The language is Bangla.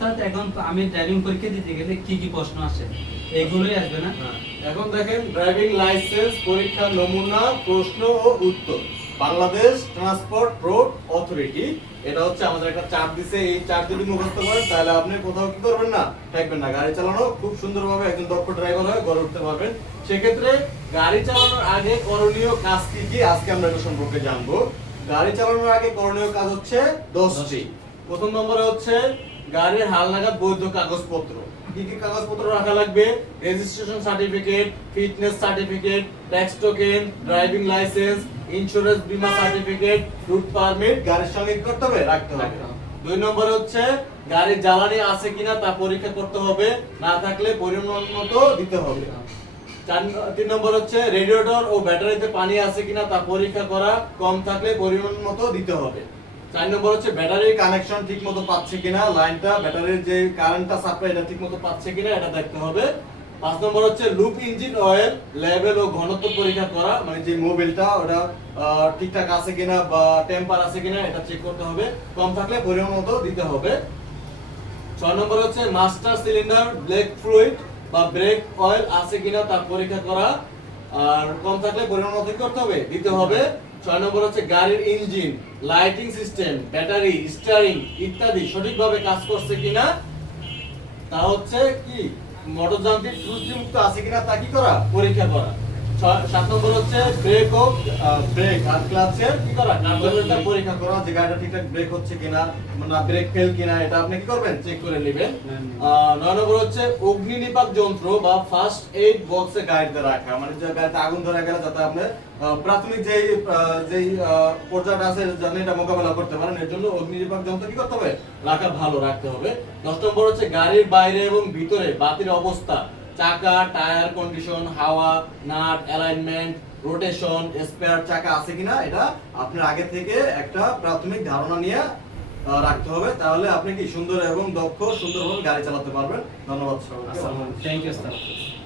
ওস্তাদ এখন তো আমি ড্রাইভিং পরীক্ষা দিতে গেলে কি কি প্রশ্ন আসে এগুলোই আসবে না? এখন দেখেন ড্রাইভিং লাইসেন্স পরীক্ষার নমুনা প্রশ্ন ও উত্তর বাংলাদেশ ট্রান্সপোর্ট রোড অথরিটি, এটা হচ্ছে আমাদের একটা চার্ট দিছে। এই চার্ট যদি মুখস্থ করেন তাহলে আপনি কোথাও কি করবেন না, থাকবেন না, গাড়ি চালানো খুব সুন্দরভাবে একজন দক্ষ ড্রাইভার হয়ে গড়ে উঠতে পারবেন। সেক্ষেত্রে গাড়ি চালানোর আগে করণীয় কাজ কি কি আজকে আমরা এটা সম্পর্কে জানবো। গাড়ি চালানোর আগে করণীয় কাজ হচ্ছে 10টি। প্রথম নম্বরে হচ্ছে গাড়ির হালনাগাদ বৈধ কাগজপত্র। কি কি কাগজপত্র রাখা লাগবে? Registration certificate, fitness certificate, tax token, driving licence, insurance বীমা সার্টিফিকেট, রুট পারমিট গাড়ির সঙ্গে কি করতে হবে? রাখতে হবে। দুই নম্বরে হচ্ছে গাড়ির জ্বালানি আছে কিনা তা পরীক্ষা করতে হবে, না থাকলে পরিমাণ মতো দিতে হবে। তিন নম্বর হচ্ছে রেডিয়েটর ও ব্যাটারিতে পানি আছে কিনা তা পরীক্ষা করা, কম থাকলে পরিমাণ মতো দিতে হবে। 4 নম্বর হচ্ছে ব্যাটারির কানেকশন ঠিকমতো পাচ্ছে কিনা, লাইনটা ব্যাটারির যে কারেন্টটা সাপ্লাই এটা ঠিকমতো পাচ্ছে কিনা এটা দেখতে হবে। 5 নম্বর হচ্ছে লুপ ইঞ্জিন অয়েল লেভেল ও ঘনত্ব পরীক্ষা করা, মানে যে মোবিলটা ওটা ঠিকঠাক আছে কিনা বা টেম্পার আছে কিনা এটা চেক করতে হবে, কম থাকলে পরিমাণ মতো দিতে হবে। 6 নম্বর হচ্ছে মাস্টার সিলিন্ডার ব্রেক ফ্লুইড বা ব্রেক অয়েল আছে কিনা তা পরীক্ষা করা, আর কম থাকলে পরিমাণ মতো করতে হবে, দিতে হবে। 6 নম্বর হচ্ছে গাড়ির engine, lighting system, battery, steering ইত্যাদি সঠিকভাবে কাজ করছে কিনা, তা হচ্ছে কি মোটর যান্ত্রিক ত্রুটিমুক্ত আছে কিনা তা কি করা, পরীক্ষা করা। 7 নম্বর হচ্ছে ব্রেক ও ব্রেক আর ক্লাচের কি করা, কার্যকারিতা পরীক্ষা করা, যে গাড়িটা ঠিকঠাক ব্রেক হচ্ছে কিনা, মানে ব্রেক ফেল কিনা এটা আপনি কি করবেন, চেক করে নেবেন। 9 নম্বর হচ্ছে অগ্নি নির্বাপক যন্ত্র বা ফার্স্ট এইড বক্সে গাড়িতে রাখা, মানে যে গাড়িতে আগুন ধরে গেলে যাতে আপনি প্রাথমিক যেই পর্যায়টা আছে যাতে এটা মোকাবেলা করতে পারেন, এর জন্য অগ্নি নির্বাপক যন্ত্র কি করতে হবে, রাখা ভালো রাখতে হবে। 10 নম্বর হচ্ছে গাড়ির বাইরে এবং ভিতরে বাতির অবস্থা, চাকা, টায়ার কন্ডিশন, হাওয়া, নাট, অ্যালাইনমেন্ট, রোটেশন, স্পেয়ার চাকা আছে কিনা এটা আপনার আগে থেকে একটা প্রাথমিক ধারণা নিয়ে রাখতে হবে, তাহলে আপনি কি সুন্দর এবং দক্ষ সুন্দরভাবে গাড়ি চালাতে পারবেন। ধন্যবাদ সবাইকে। Thank you sir.